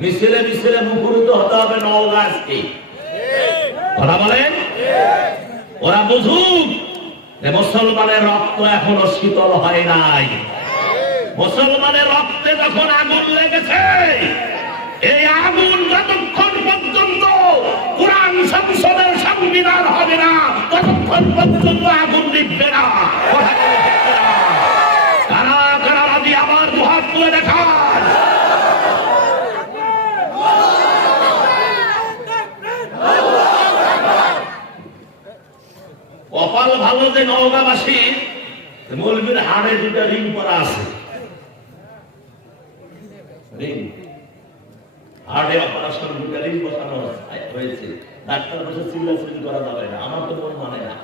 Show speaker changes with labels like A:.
A: মিছিলে মিছিলে মুখরিত হতে হবে নওগাঁকে কথা বলেন? ওরা বুঝুক যে মুসলমানের রক্ত এখনও শীতল হয় নাই। মুসলমানের রক্তে যখন আগুন লেগেছে, এই আগুন যতক্ষণ পর্যন্ত কোরআন সংসদের সংবিধান হবে না, ততক্ষণ পর্যন্ত আগুন নিভবে না কথা বলে ঠিক না? কারা কারা রাজি আবার দুহাত তুলে দেখান কপাল ভালো যে নওগাঁবাসী মৌলবীর হাড়ে দুটা রিং করা আছে। হাড়ে দুটা রিং বসানো হয়েছে। ডাক্তার বসে চিল্লা চিল্লি করা যাবে না। আমার তো মন মানে না।